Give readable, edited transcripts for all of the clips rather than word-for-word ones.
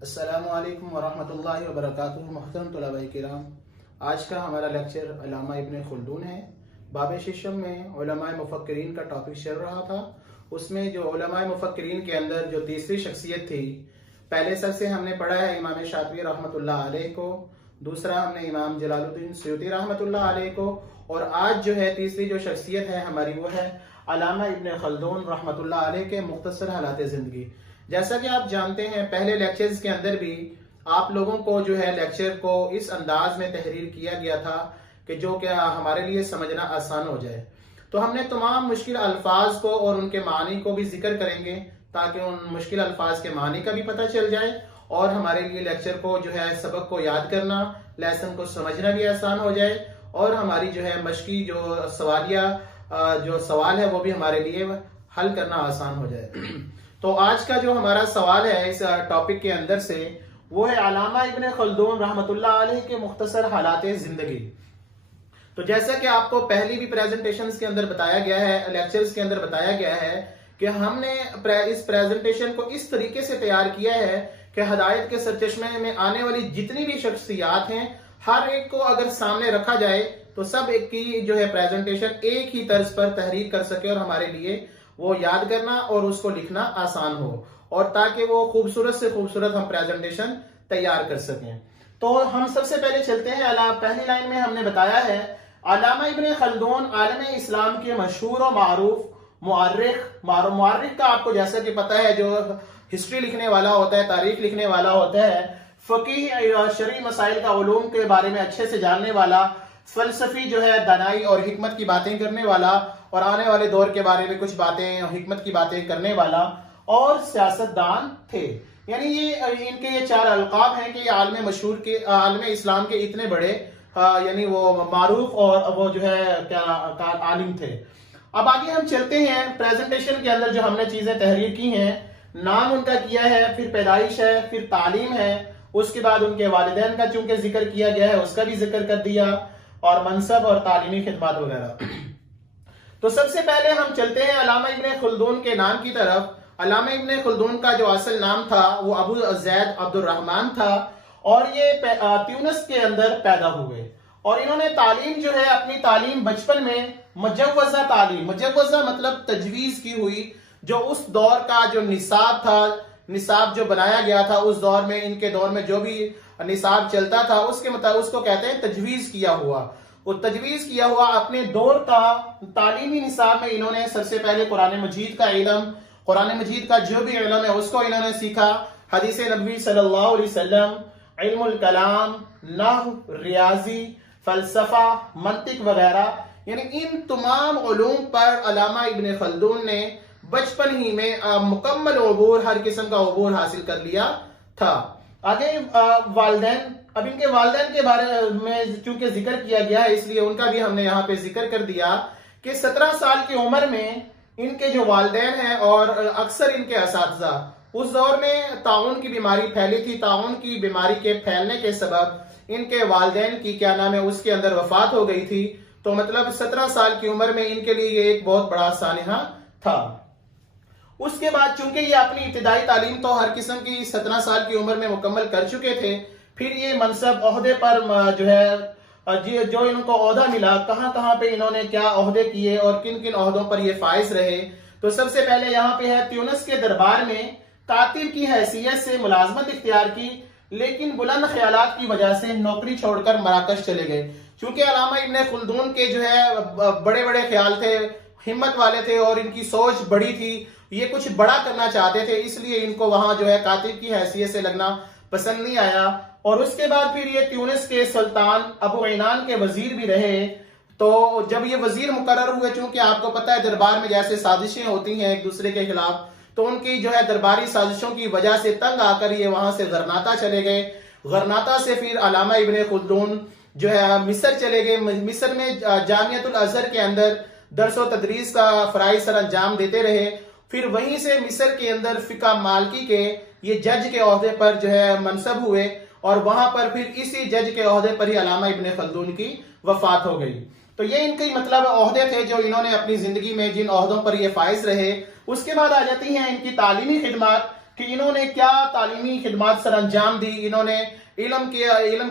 السلام علیکم ورحمۃ اللہ وبرکاتہ۔ محترم طلباء کرام، آج کا ہمارا لیکچر علامہ ابن خلدون ہے۔ باب ششم میں علماء مفکرین کا ٹاپک چل رہا تھا۔ اس میں جو علماء مفکرین کے اندر جو تیسری شخصیت تھی، پہلے سر سے ہم نے پڑھا ہے امام شاطبی رحمۃ اللہ علیہ کو، دوسرا ہم نے امام جلال الدین سیوطی رحمۃ اللہ علیہ کو، اور آج جو ہے تیسری جو شخصیت ہے ہماری وہ ہے علامہ ابن خلدون رحمۃ اللہ علیہ کے مختصر حالات زندگی۔ جیسا کہ آپ جانتے ہیں پہلے لیکچرز کے اندر بھی آپ لوگوں کو جو ہے لیکچر کو اس انداز میں تحریر کیا گیا تھا کہ جو کہ ہمارے لیے سمجھنا آسان ہو جائے۔ تو ہم نے تمام مشکل الفاظ کو اور ان کے معنی کو بھی ذکر کریں گے تاکہ ان مشکل الفاظ کے معنی کا بھی پتہ چل جائے اور ہمارے لیے لیکچر کو جو ہے سبق کو یاد کرنا، لیسن کو سمجھنا بھی آسان ہو جائے، اور ہماری جو ہے مشقی جو سوالیہ جو سوال ہے وہ بھی ہمارے لیے حل کرنا آسان ہو جائے۔ تو آج کا جو ہمارا سوال ہے اس ٹاپک کے اندر سے وہ ہے علامہ ابن خلدون رحمۃ اللہ علیہ کے مختصر حالات زندگی۔ تو جیسا کہ آپ کو پہلی بھی پریزنٹیشنز کے اندر بتایا گیا ہے، لیکچرز کے اندر بتایا گیا ہے کہ ہم نے اس پریزنٹیشن کو اس طریقے سے تیار کیا ہے کہ ہدایت کے سرچشمے میں آنے والی جتنی بھی شخصیات ہیں ہر ایک کو اگر سامنے رکھا جائے تو سب ایک کی جو ہے پریزنٹیشن ایک ہی طرز پر تحریر کر سکے اور ہمارے لیے وہ یاد کرنا اور اس کو لکھنا آسان ہو، اور تاکہ وہ خوبصورت سے خوبصورت ہم پریزنٹیشن تیار کر سکیں۔ تو ہم سب سے پہلے چلتے ہیں، پہلی لائن میں ہم نے بتایا ہے علامہ ابن خلدون عالم اسلام کے مشہور و معروف مورخ کا آپ کو جیسا کہ پتہ ہے جو ہسٹری لکھنے والا ہوتا ہے، تاریخ لکھنے والا ہوتا ہے، فقیہ شرعی مسائل کا علوم کے بارے میں اچھے سے جاننے والا، فلسفی جو ہے دانائی اور حکمت کی باتیں کرنے والا، اور آنے والے دور کے بارے میں کچھ باتیں حکمت کی باتیں کرنے والا، اور سیاستدان تھے۔ یعنی یہ ان کے یہ چار القاب ہیں کہ یہ عالم اسلام کے اتنے بڑے یعنی وہ معروف اور وہ جو ہے کیا عالم تھے۔ اب آگے ہم چلتے ہیں پریزنٹیشن کے اندر جو ہم نے چیزیں تحریر کی ہیں، نام ان کا کیا ہے، پھر پیدائش ہے، پھر تعلیم ہے، اس کے بعد ان کے والدین کا چونکہ ذکر کیا گیا ہے اس کا بھی ذکر کر دیا، اور منصب اور تعلیمی خدمات وغیرہ۔ تو سب سے پہلے ہم چلتے ہیں علامہ ابن خلدون کے نام کی طرف۔ علامہ ابن خلدون کا جو اصل نام تھا وہ ابو زید عبد الرحمن تھا، اور یہ تیونس کے اندر پیدا ہوئے، اور انہوں نے تعلیم جو ہے اپنی تعلیم بچپن میں مجوزہ تعلیم، مجوزہ مطلب تجویز کی ہوئی، جو اس دور کا جو نصاب تھا، نصاب جو بنایا گیا تھا اس دور میں، ان کے دور میں جو بھی نصاب چلتا تھا اس کے مطابق اس کو کہتے ہیں تجویز کیا ہوا۔ وہ تجویز کیا ہوا اپنے دور کا تعلیمی نصاب میں انہوں نے سب سے پہلے قرآن مجید کا علم، قرآن مجید کا جو بھی علم ہے اس کو انہوں نے سیکھا، حدیث نبوی صلی اللہ علیہ وسلم، علم الکلام، نحو، ریاضی، فلسفہ، منطق وغیرہ، یعنی ان تمام علوم پر علامہ ابن خلدون نے بچپن ہی میں مکمل عبور، ہر قسم کا عبور حاصل کر لیا تھا۔ آگے والدین، اب ان کے والدین کے بارے میں چونکہ ذکر کیا گیا ہے اس لیے ان کا بھی ہم نے یہاں پہ ذکر کر دیا کہ 17 سال کی عمر میں ان کے جو والدین ہیں اور اکثر ان کے اساتذہ، اس دور میں طاعون کی بیماری پھیلی تھی، طاعون کی بیماری کے پھیلنے کے سبب ان کے والدین کی کیا نام ہے اس کے اندر وفات ہو گئی تھی، تو مطلب 17 سال کی عمر میں ان کے لیے یہ ایک بہت بڑا سانحہ تھا۔ اس کے بعد چونکہ یہ اپنی ابتدائی تعلیم تو ہر قسم کی 17 سال کی عمر میں مکمل کر چکے تھے، پھر یہ منصب عہدے پر جو ہے جو ان کو عہدہ ملا، کہاں کہاں پہ انہوں نے کیا عہدے کیے اور کن کن عہدوں پر یہ فائز رہے، تو سب سے پہلے یہاں پہ ہے تیونس کے دربار میں کاتب کی حیثیت سے ملازمت اختیار کی، لیکن بلند خیالات کی وجہ سے نوکری چھوڑ کر مراکش چلے گئے۔ چونکہ علامہ ابن خلدون کے جو ہے بڑے بڑے خیال تھے، ہمت والے تھے، اور ان کی سوچ بڑی تھی، یہ کچھ بڑا کرنا چاہتے تھے، اس لیے ان کو وہاں جو ہے کاتب کی حیثیت سے لگنا پسند نہیں آیا۔ اور اس کے بعد پھر یہ تیونس کے سلطان ابو عینان کے وزیر بھی رہے۔ تو جب یہ وزیر مقرر ہوئے، چونکہ آپ کو پتہ ہے دربار میں جیسے سازشیں ہوتی ہیں ایک دوسرے کے خلاف، تو ان کی جو ہے درباری سازشوں کی وجہ سے تنگ آ کر یہ وہاں سے غرناطہ چلے گئے۔ غرناطہ سے پھر علامہ ابن خلدون جو ہے مصر چلے گئے۔ مصر میں جامعۃ الازہر کے اندر درس و تدریس کا فرائض سر انجام دیتے رہے۔ پھر وہیں سے مصر کے اندر فقہ مالکی کے یہ جج کے عہدے پر جو ہے منصب ہوئے، اور وہاں پر پھر اسی جج کے عہدے پر ہی علامہ ابن خلدون کی وفات ہو گئی۔ تو یہ ان کے مطلب عہدے تھے جو انہوں نے اپنی زندگی میں جن عہدوں پر یہ فائز رہے۔ اس کے بعد آ جاتی ہیں ان کی تعلیمی خدمات۔ کہ انہوں نے کیا تعلیمی خدمات سر انجام دی، انہوں نے علم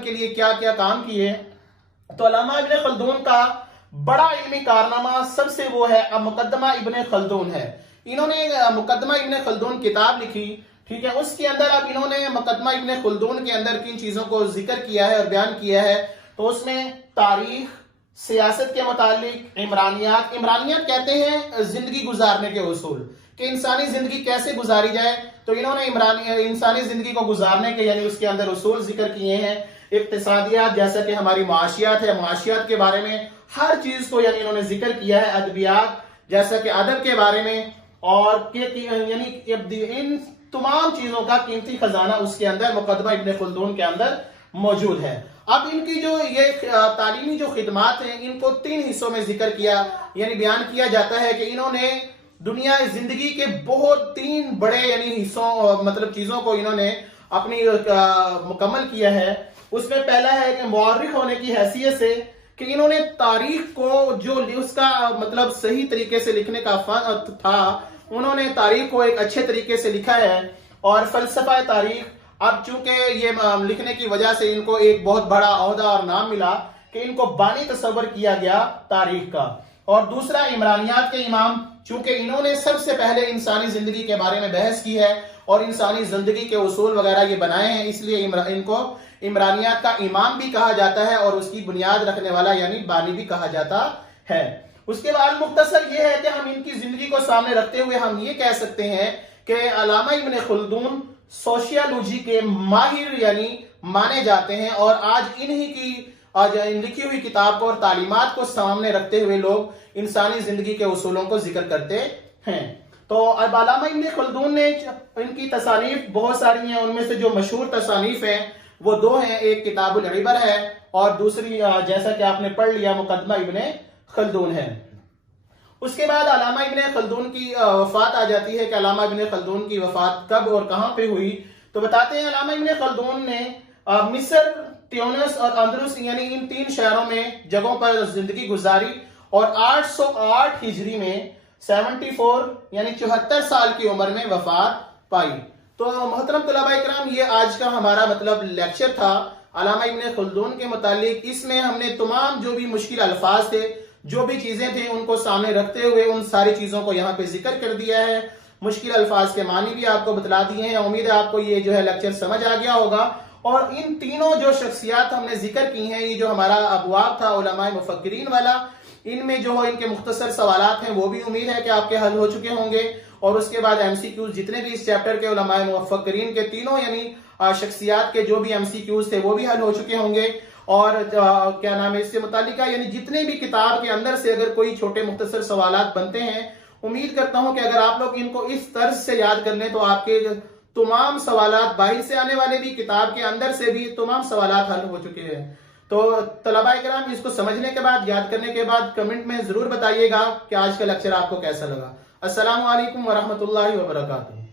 کے لیے کیا کیا کام کیے. تو علامہ ابن خلدون کا بڑا علمی کارنامہ سب سے وہ ہے مقدمہ ابن خلدون ہے. انہوں نے مقدمہ ابن خلدون کتاب لکھی، ٹھیک ہے. اس کے اندر اب انہوں نے مقدمہ ابن خلدون کے اندر کن چیزوں کو ذکر کیا ہے اور بیان کیا ہے. تو اس میں تاریخ، سیاست کے متعلق، عمرانیات کہتے ہیں زندگی گزارنے کے اصول، کہ انسانی زندگی کیسے گزاری جائے. تو انہوں نے انسانی زندگی کو گزارنے کے یعنی اس کے اندر اصول ذکر کیے ہیں. اقتصادیات، جیسا کہ ہماری معاشیات ہے، معاشیات کے بارے میں ہر چیز کو یعنی انہوں نے ذکر کیا ہے. ادبیات، جیسا کہ ادب کے بارے میں، اور یعنی ان تمام چیزوں کا قیمتی خزانہ اس کے اندر مقدمہ ابن خلدون کے اندر موجود ہے. اب ان کی جو یہ تعلیمی جو خدمات ہیں ان کو 3 حصوں میں ذکر کیا یعنی بیان کیا جاتا ہے کہ انہوں نے دنیا زندگی کے بہت 3 بڑے یعنی حصوں مطلب چیزوں کو انہوں نے اپنی مکمل کیا ہے. اس میں پہلا ہے کہ مورخ ہونے کی حیثیت سے کہ انہوں نے تاریخ کو جو اس کا مطلب صحیح طریقے سے لکھنے کا فن تھا، انہوں نے تاریخ کو ایک اچھے طریقے سے لکھا ہے. اور فلسفہ تاریخ، اب چونکہ یہ لکھنے کی وجہ سے ان کو ایک بہت بڑا عہدہ اور نام ملا کہ ان کو بانی تصور کیا گیا تاریخ کا. اور دوسرا عمرانیات کے امام، چونکہ انہوں نے سب سے پہلے انسانی زندگی کے بارے میں بحث کی ہے اور انسانی زندگی کے اصول وغیرہ یہ بنائے ہیں، اس لیے ان کو عمرانیات کا امام بھی کہا جاتا ہے اور اس کی بنیاد رکھنے والا یعنی بانی بھی کہا جاتا ہے. اس کے بعد مختصر یہ ہے کہ ہم ان کی زندگی کو سامنے رکھتے ہوئے ہم یہ کہہ سکتے ہیں کہ علامہ ابن خلدون سوشیالوجی کے ماہر یعنی مانے جاتے ہیں، اور آج انہی کی لکھی ہوئی کتاب کو اور تعلیمات کو سامنے رکھتے ہوئے لوگ انسانی زندگی کے اصولوں کو ذکر کرتے ہیں. تو اب علامہ ابن خلدون نے ان کی تصانیف بہت ساری ہیں، ان میں سے جو مشہور تصانیف ہیں وہ 2 ہیں. ایک کتاب العبر ہے اور دوسری جیسا کہ آپ نے پڑھ لیا مقدمہ ابن خلدون ہے. اس کے بعد علامہ ابن خلدون کی وفات آ جاتی ہے کہ علامہ ابن خلدون کی وفات کب اور کہاں پہ ہوئی. تو بتاتے ہیں علامہ ابن خلدون نے مصر، تیونس اور اندلس یعنی ان 3 شہروں میں جگہوں پر زندگی گزاری اور 808 ہجری میں 74 یعنی 74 سال کی عمر میں وفات پائی. تو محترم طلباء اکرام، یہ آج کا ہمارا مطلب لیکچر تھا علامہ ابن خلدون کے متعلق. اس میں ہم نے تمام جو بھی مشکل الفاظ تھے، جو بھی چیزیں تھیں، ان کو سامنے رکھتے ہوئے ان ساری چیزوں کو یہاں پہ ذکر کر دیا ہے. مشکل الفاظ کے معنی بھی آپ کو بتلا دیے ہیں. امید ہے آپ کو یہ جو ہے لیکچر سمجھ آ گیا ہوگا. اور ان تینوں جو شخصیات ہم نے ذکر کی ہیں، یہ جو ہمارا ابواب تھا علماء مفکرین والا، ان میں جو ان کے مختصر سوالات ہیں وہ بھی امید ہے کہ آپ کے حل ہو چکے ہوں گے. اور اس کے بعد ایم سی کیوز جتنے بھی اس چیپٹر کے علماء مفکرین کے تینوں یعنی شخصیات کے جو بھی ایم سی کیوز تھے وہ بھی حل ہو چکے ہوں گے. اور کیا نام ہے اس سے متعلقہ یعنی جتنے بھی کتاب کے اندر سے اگر کوئی چھوٹے مختصر سوالات بنتے ہیں، امید کرتا ہوں کہ اگر آپ لوگ ان کو اس طرز سے یاد کر لیں تو آپ کے تمام سوالات باہر سے آنے والے بھی، کتاب کے اندر سے بھی تمام سوالات حل ہو چکے ہیں. تو طلباء کرام، اس کو سمجھنے کے بعد، یاد کرنے کے بعد کمنٹ میں ضرور بتائیے گا کہ آج کا لیکچر آپ کو کیسا لگا. السلام علیکم ورحمۃ اللہ وبرکاتہ.